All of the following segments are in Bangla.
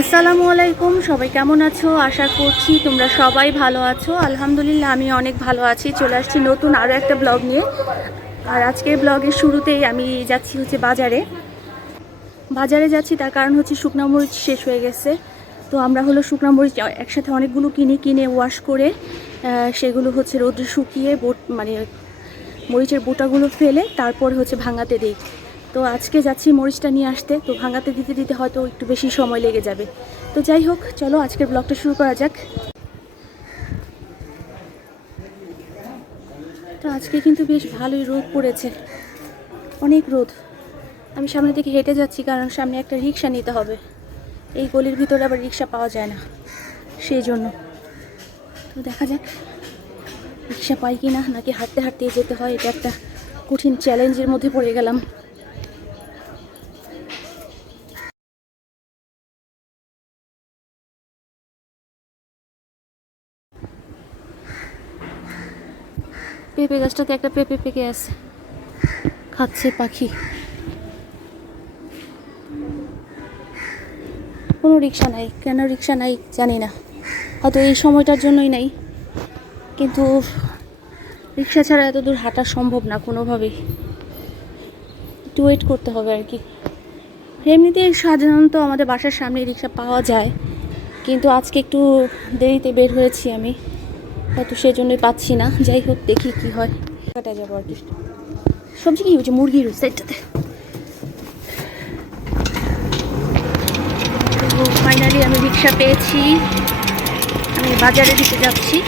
আসসালামু আলাইকুম, সবাই কেমন আছো? আশা করছি তোমরা সবাই ভালো আছো। আলহামদুলিল্লাহ আমি অনেক ভালো আছি। চলে আসছি নতুন আরও একটা ব্লগ নিয়ে। আর আজকের ব্লগের শুরুতেই আমি যাচ্ছি বাজারে যাচ্ছি। তার কারণ হচ্ছে শুকনো মরিচ শেষ হয়ে গেছে। তো আমরা শুকনো মরিচ একসাথে অনেকগুলো কিনে ওয়াশ করে সেগুলো রোদে শুকিয়ে মানে মরিচের বোটাগুলো ফেলে তারপর ভাঙাতে দিই। তো আজকে যাচ্ছি মরিচটা নিয়ে আসতে। তো ভাঙাতে দিতে দিতে হয়তো একটু বেশি সময় লেগে যাবে। তো যাই হোক, চলো আজকের ব্লগটা শুরু করা যাক। তো আজকে কিন্তু বেশ ভালোই রোদ পড়েছে, অনেক রোদ। আমি সামনে থেকে হেঁটে যাচ্ছি কারণ সামনে একটা রিক্সা নিতে হবে। এই গলির ভিতরে আবার রিক্সা পাওয়া যায় না, সেই জন্য। তো দেখা যাক রিক্সা পাই কি না, নাকি হাঁটতে হাঁটতে যেতে হয়। এটা একটা কঠিন চ্যালেঞ্জের মধ্যে পড়ে গেলাম। পেঁপে গাছটাতে একটা পেঁপে পেকে আছে, খাচ্ছে পাখি। কোনো রিক্সা নাই, কেন রিক্সা নাই জানি না, হয়তো এই সময়টার জন্যই নাই। কিন্তু রিক্সা ছাড়া এত দূর হাঁটা সম্ভব না কোনোভাবেই, একটু ওয়েট করতে হবে আর কি। এমনিতেই সাধারণত আমাদের বাসার সামনে রিক্সা পাওয়া যায়, কিন্তু আজকে একটু দেরিতে বের হয়েছি আমি, হয়তো সেজন্যই পাচ্ছি না। যাই হোক, দেখি কি হয়। কাটা যাবো আর কি। সবজি কি হচ্ছে? মুরগির সাইডটাতে। তো ফাইনালি আমি রিক্সা পেয়েছি, আমি বাজারে দিতে যাচ্ছি।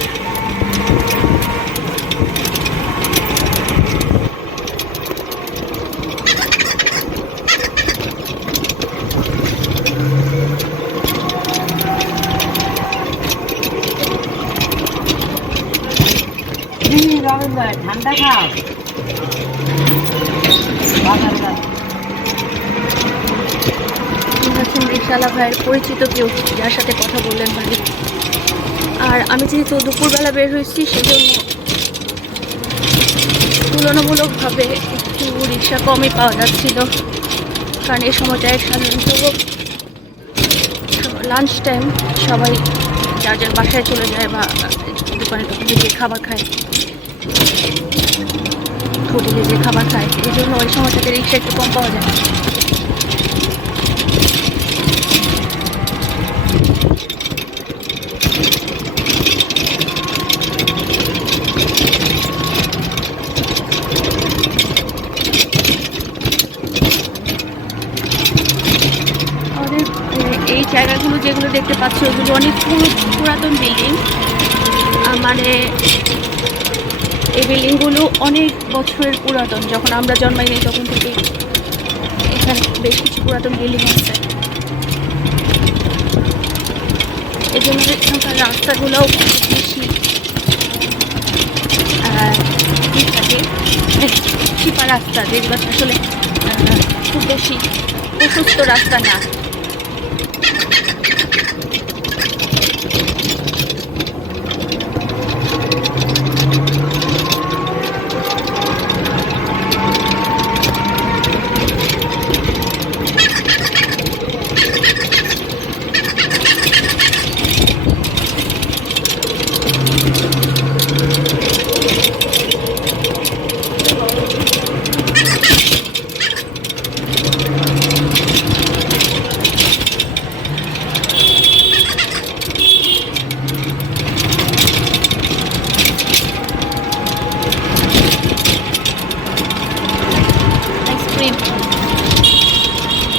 ঠান্ডা খাও। রিক্সাওয়ালা ভাইয়ের পরিচিত কেউ, যার সাথে কথা বললেন ভাই। আর আমি যেহেতু দুপুরবেলা বের হয়েছি, সেজন্য তুলনামূলকভাবে একটু রিক্সা কমই পাওয়া যাচ্ছিল। কারণ এই সময়টায় সাধারণত লাঞ্চ টাইম, সবাই যার যার বাসায় চলে যায় বা দোকানে গিয়ে খাবার খায়, হোটেলে যে খাবার খায়। এই জন্য ওই সময়টাতে রিক্সা একটু কম পাওয়া যায়। এই জায়গাগুলো যেগুলো দেখতে পাচ্ছি, ওগুলো অনেক পুরাতন বিল্ডিং। মানে এই বিল্ডিংগুলো অনেক বছরের পুরাতন। যখন আমরা জন্মাইনি তখন থেকে এখানে বেশ কিছু পুরাতন বিল্ডিং আছে। এই জন্য এখানকার রাস্তাগুলোও বেশি ঠিক থাকে, চিপা রাস্তা, যেগুলো আসলে খুব বেশি প্রশস্ত রাস্তা না।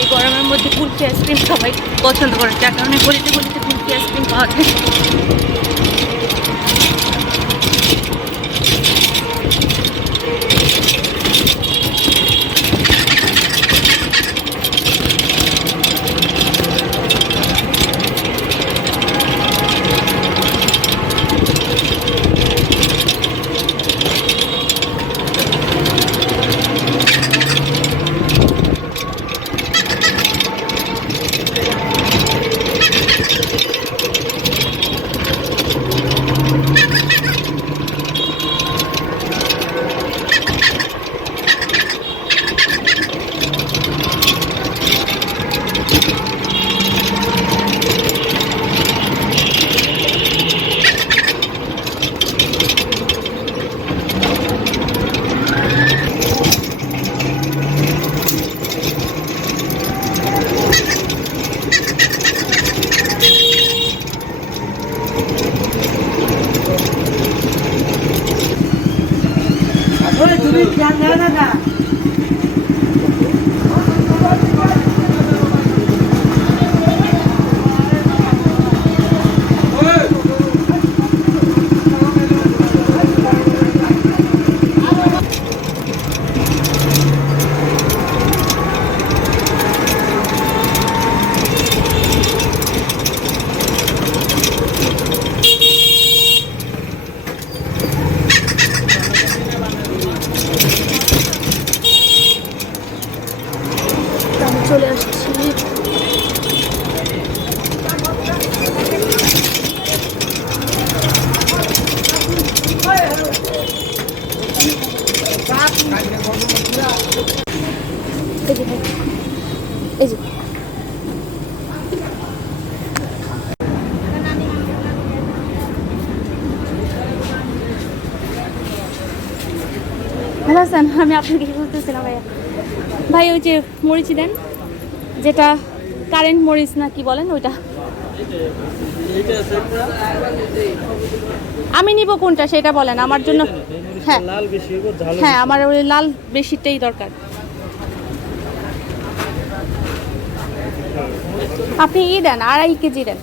এই গরমের মধ্যে কুলফি আইসক্রিম সবাই পছন্দ করে, যার কারণে গলিতে গলিতে কুলফি আইসক্রিম পাওয়া যায়। চলে আসছি। এই যে ভালো আছেন? আমি আপনাকে কি বলতেছিলাম ভাইয়া, ভাই ওই যে মরিচি দেন, যেটা কারেন্ট মরিচ না কি বলেন ওইটা। আমি নিব কোনটা সেটা বলেন আমার জন্য। হ্যাঁ হ্যাঁ, আমার ওই লাল বেশিটাই দরকার। আপনি দেন 2.5 কেজি দেন।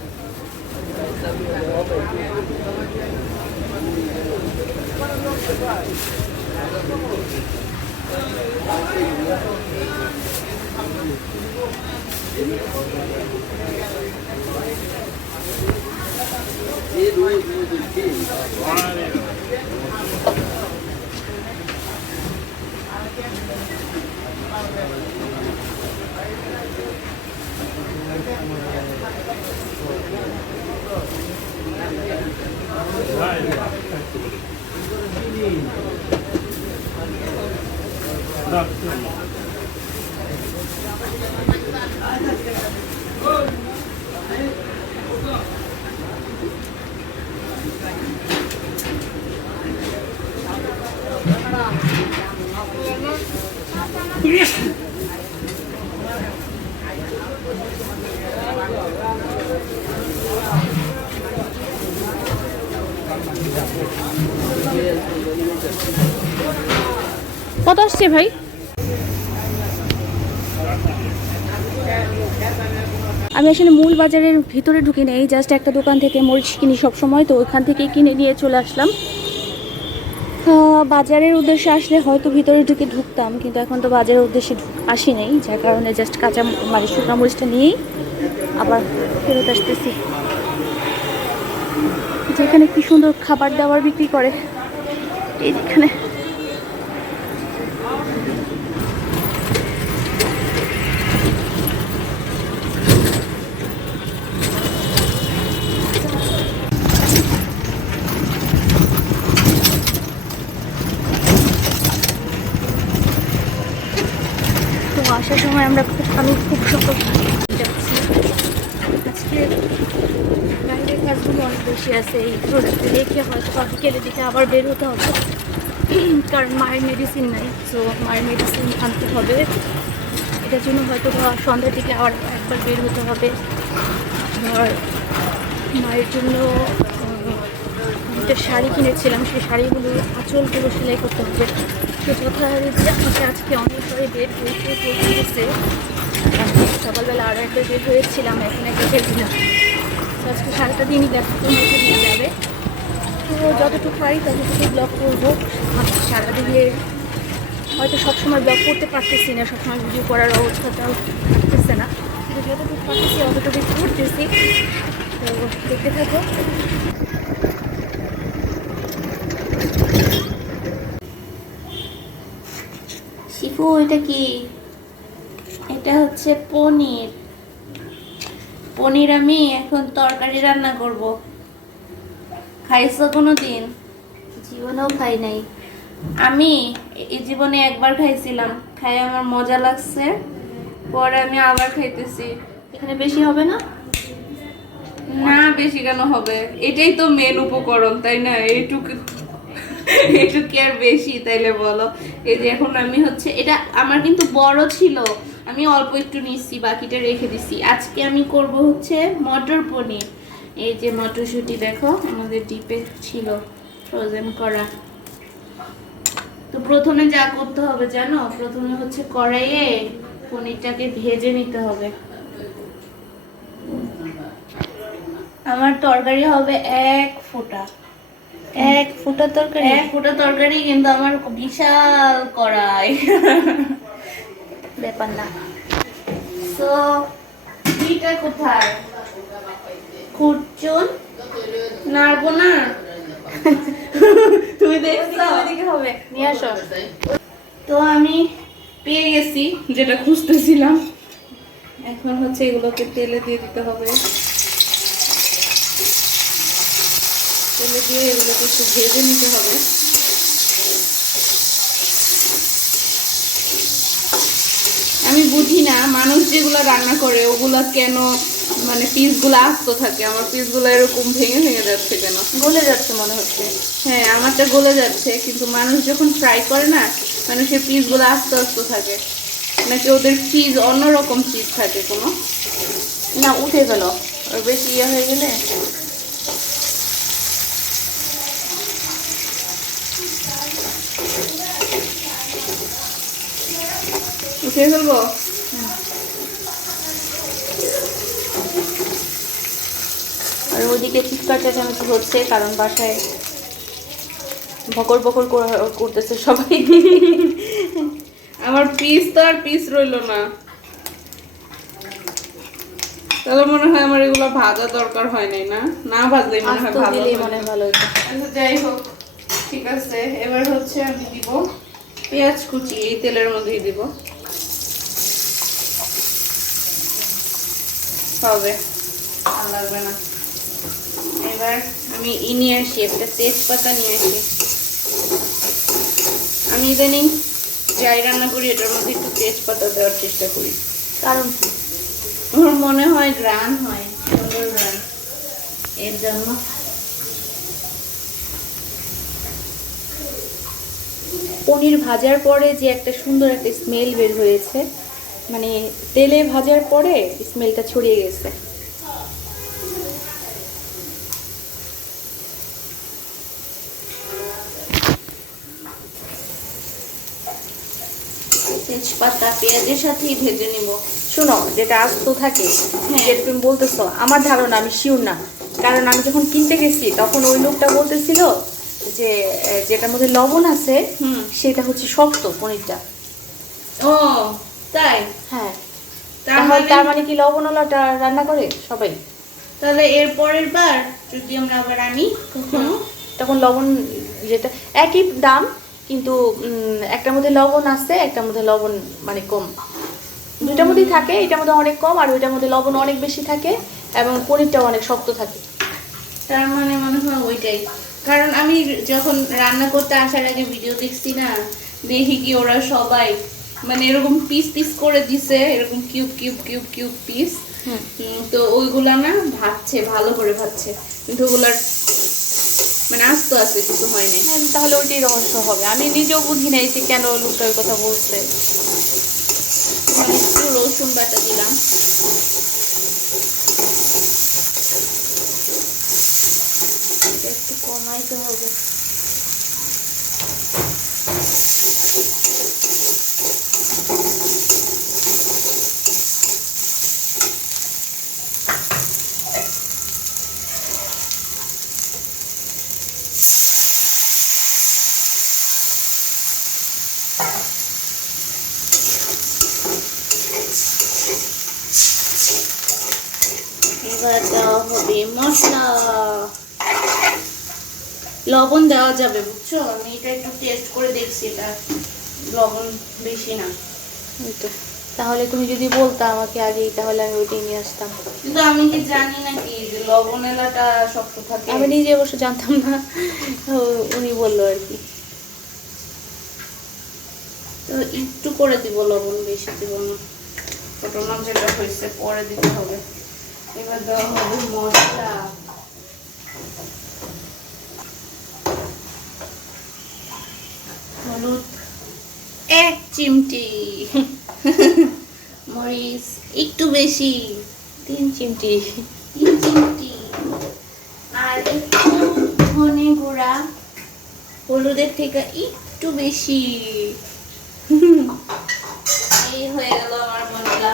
কত আসছে ভাই? আমি আসলে মূল বাজারের ভিতরে ঢুকি নেই, জাস্ট একটা দোকান থেকে মরিচ কিনি সবসময়, তো ওইখান থেকেই কিনে নিয়ে চলে আসলাম। বাজারের উদ্দেশ্যে আসলে হয়তো ভিতরে ঢুকতাম, কিন্তু এখন তো বাজারের উদ্দেশ্যে আসি নেই, যার কারণে জাস্ট কাঁচা মানে শুকনো মরিচটা নিয়েই আবার ফেরত আসতেছি। যেখানে কি সুন্দর খাবার দাবার বিক্রি করে, এই যেখানে আসার সময় আমি খুব সতর্ক যাচ্ছি। আজকে বাইরের কাজগুলো অনেক বেশি আছে, এই প্রোডাক্টটা রেখে হয়তো বা বিকেলের দিকে আবার বের হতে হবে, কারণ মায়ের মেডিসিন নাই, সো মায়ের মেডিসিন আনতে হবে। এটার জন্য হয়তো বা সন্ধ্যার দিকে আবার একবার বের হতে হবে। আর মায়ের জন্য একটা শাড়ি কিনেছিলাম, সেই শাড়িগুলো আঁচলগুলো সেলাই করতে হবে। তো যথারীতি আমাকে আজকে অনেকবারে বের হয়েছে, সকালবেলা আরও একবার বের হয়েছিলাম, এখন একবার বের হলাম। তো আজকে সারাটা দিনই ব্যস্ততার মধ্যে দিয়ে যাবে। তো যতটুকু পারি ততটুকু ব্লগ করবো। সারাদিনে হয়তো সবসময় ব্লগ করতে পারতেছি না, সবসময় ভিডিও করার অবস্থাটাও থাকতেছে না, কিন্তু যতটুকু পারতেছি অতটুকু করতেছি। তো দেখতে থাকো। শিফু, এটা কি? এটা হচ্ছে পনির। পনির আমি এখন তরকারি রান্না করব। খাইছো কোনো দিন? জীবনেও খাই নাই। আমি এই জীবনে একবার খাইছিলাম, খাই আমার মজা লাগছে, পরে আমি আবার খাইতেছি। এখানে বেশি হবে না? না, বেশি কেন হবে? এটাই তো মেন উপকরণ, তাই না? এইটুকু কি আর বেশি তাইলে বলো? এই যে এখন আমি হচ্ছে, এটা আমার কিন্তু বড় ছিল, আমি অল্প একটু নিচ্ছি, বাকিটা রেখে দিছি। আজকে আমি করব হচ্ছে মটর পনির। এই যে মটরশুঁটি দেখো আমাদের ডিপে ছিল ফ্রোজেন করা, তো তো প্রথমে যা করতে হবে জানো, প্রথমে হচ্ছে কড়াইয়ে পনিরটাকে ভেজে নিতে হবে। আমার তরকারি হবে 1 ফোঁটা তরকারি, 1 ফোঁটা তরকারি, কিন্তু আমার বিশাল কড়াই। ব্যাপার না। তো এটা কোথায় খুঁড়ছুন, নাড়বো না। তুমি দেখছো ওইদিকে হবে, নিয়ে আসো। তো আমি পেয়ে গেছি যেটা খুঁজতেছিলাম। এখন হচ্ছে এগুলোকে তেলে দিয়ে দিতে হবে। তেলে দিয়ে এগুলোকে একটু ভেজে নিতে হবে। আমি বুঝি না মানুষ যেগুলো রান্না করে ওগুলা কেন মানে পিসগুলো আস্ত থাকে, আমার পিসগুলো এরকম ভেঙে ভেঙে যাচ্ছে কেন, গলে যাচ্ছে মনে হচ্ছে। হ্যাঁ আমারটা গলে যাচ্ছে, কিন্তু মানুষ যখন ফ্রাই করে না মানুষের পিসগুলো আস্তে আস্তে থাকে, নাকি ওদের চিজ অন্যরকম চিজ থাকে কোনো, না উঠে গেল আর বেশি ইয়ে হয়ে গেলে। উঠিয়ে ফেলবো। আর ওদিকে চিৎকার চেঁচামেচি হচ্ছে, কারণ বাসায় বকর বকর করতেছে সবাই। আমার পিস তো আর পিস রইলো না, তাহলে মনে হয় আমার এগুলো ভাজা দরকার হয় নাই, না না ভাজলেই মনে হয় ভালো হতো। আচ্ছা যাই হোক, ঠিক আছে। এবার হচ্ছে আমি দিব পেঁয়াজ কুচি, এই তেলের মধ্যেই দিব। হবে ভালো লাগবে না। এবার আমি নিয়ে আসি একটা তেজপাতা নিয়ে আসি। আমি ইদানিং যাই রান্না করি এটার মধ্যে একটু তেজপাতা দেওয়ার চেষ্টা করি, কারণ আমার মনে হয় গ্রান হয়, সুন্দর গ্রান, এর জন্য। পনির ভাজার পরে যে একটা সুন্দর একটা স্মেল বের হয়েছে, মানে তেলে ভাজার পরে স্মেলটা ছড়িয়ে গেছে। তেজপাতা পেঁয়াজের সাথেই ভেজে নিব। শোনো, যেটা আস্ত থাকে, যেটা তুমি বলতেছো, আমার ধারণা, আমি শিওর না, কারণ আমি যখন কিনতে গেছি তখন ওই লোকটা বলতেছিল যে যেটার মধ্যে লবণ আছে সেটা হচ্ছে শক্ত পনিরটা। ও তাই? হ্যাঁ। তার মানে কি লবণওয়ালাটা রান্না করে সবাই? তাহলে এর পরের বার যদি আমরা আবার আনি তখন লবণ, যেটা একই দাম কিন্তু একটার মধ্যে লবণ আছে, একটার মধ্যে লবণ মানে কম, দুইটার মধ্যেই থাকে, এটার মধ্যে অনেক কম আর ওইটার মধ্যে লবণ অনেক বেশি থাকে এবং পনিরটাও অনেক শক্ত থাকে। তার মানে মনে হয় ওইটাই, কারণ আমি যখন রান্না করতে আসার আগে ভিডিও দেখছি না, দেখি কি ওরা সবাই মানে এরকম পিস পিস করে দিছে, এরকম cube cube cube cube piece. তো ওইগুলা না ভাজছে, ভালো করে ভাজছে, কিন্তু ওগুলার মানে আস্ত আছে, কিছু হয় নাই। তাহলে ওইটাই রহস্য হবে। আমি নিজেও বুঝি নাই যে কেন লোকটা ওই কথা বলছে। একটু রসুন বাটা দিলাম, একটু কমাইতে হবে। এবার দেওয়া হবে মশলা, লবণ দেওয়া যাবে, বুঝছো? আমি এটা একটু টেস্ট করে দেখছি, এটা লবণ বেশি না। তাহলে তুমি যদি বলতা আমাকে আগেই, তাহলে আমি ওইটাই নিয়ে আসতাম, কিন্তু আমি কি জানি নাকি যে লবণ এলাটা শক্ত থাকে? আমি নিজে অবশ্য জানতাম না, উনি বললো আর কি। তো একটু করে দিব লবণ, বেশি দিব না, ঘটনা যেটা হয়েছে পরে দিতে হবে। এবার দেওয়া হবে মশলা, হলুদ 1 চিমটি, মরিচ একটু বেশি 3 চিমটি, আর একটু ধনে গুঁড়া, হলুদের থেকে একটু একটু বেশি। এই হয়ে গেল আমার মশলা।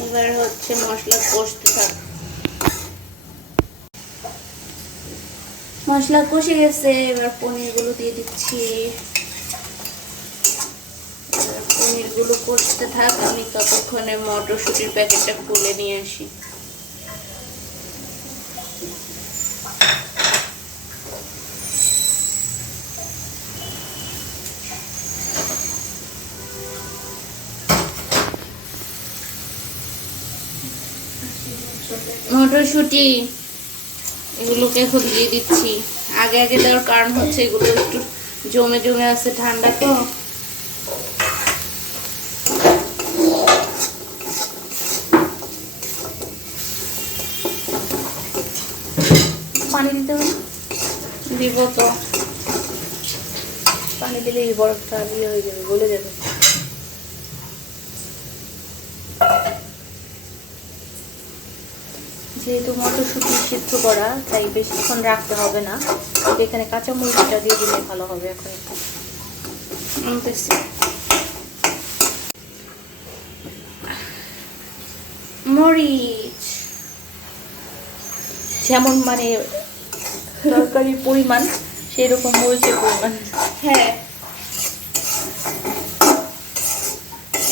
এবার হচ্ছে মশলা কষতে থাক। মশলা কষে গেছে, এবার পনিরগুলো দিয়ে দিচ্ছি। পনিরগুলো কষতে থাক, আমি ততক্ষণে মটরশুঁটির প্যাকেটটা খুলে নিয়ে আসি। মটরশুঁটি এগুলোকে এখন দিয়ে দিচ্ছি। আগে আগে দেওয়ার কারণ হচ্ছে এগুলো একটু জমে জমে আছে, ঠান্ডা তো। পানি দিতে হবে? দিব তো। পানি দিলে এই বরফটা ইয়ে হয়ে যাবে, গলে যাবে। যেহেতু মটরশুঁটি সিদ্ধ করা, তাই বেশিক্ষণ রাখতে হবে না। এখানে কাঁচা মরিচটা দিয়ে দিলে ভালো হবে। এখন একটু মরিচ যেমন মানে তরকারির পরিমাণ, সেই রকম মরিচের পরিমাণ। হ্যাঁ,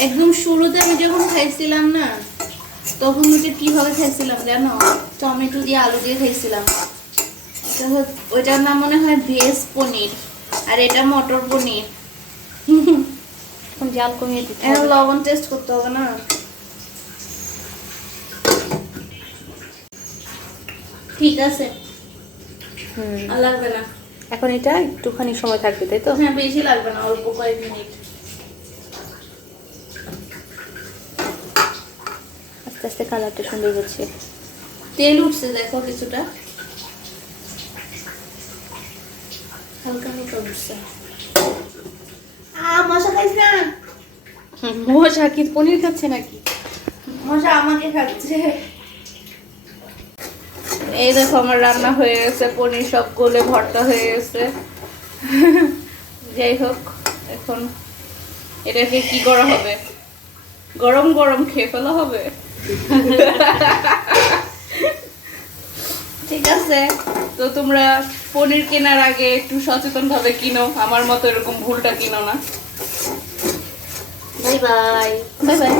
একদম শুরুতে আমি যখন খাইছিলাম না, তখন হচ্ছে কিভাবে খাইছিলাম জানো? টমেটো দিয়ে আলু দিয়ে খাইছিলাম। ওইটার নাম মনে হয় ভেজ পনির, আর এটা মটর পনির। এখন জাল কমিয়ে দিতে এখন হবে। লবণ টেস্ট করতে হবে না? ঠিক আছে, আর লাগবে না। এখন এটা একটুখানি সময় থাকবে, তাই তো? হ্যাঁ, বেশি লাগবে না, অল্প কয়েক মিনিট। আস্তে আস্তে কালারটা সুন্দর হচ্ছে। তেল উঠছে দেখো কিছুটা, হালকা হালকা উঠছে। মশা খাইছ না? মশা কি পনির খাচ্ছে নাকি? মশা আমাকে খাচ্ছে। এই দেখো আমার রান্না হয়ে গেছে, পনির সব গলে ভর্তা হয়ে গেছে। যাই হোক, এখন এটাকে কি করা হবে? গরম গরম খেয়ে ফেলা হবে। ঠিক আছে, তো তোমরা পনির কেনার আগে একটু সচেতন ভাবে কিনো, আমার মতো এরকম ভুলটা কিনো না। Bye bye. Bye bye.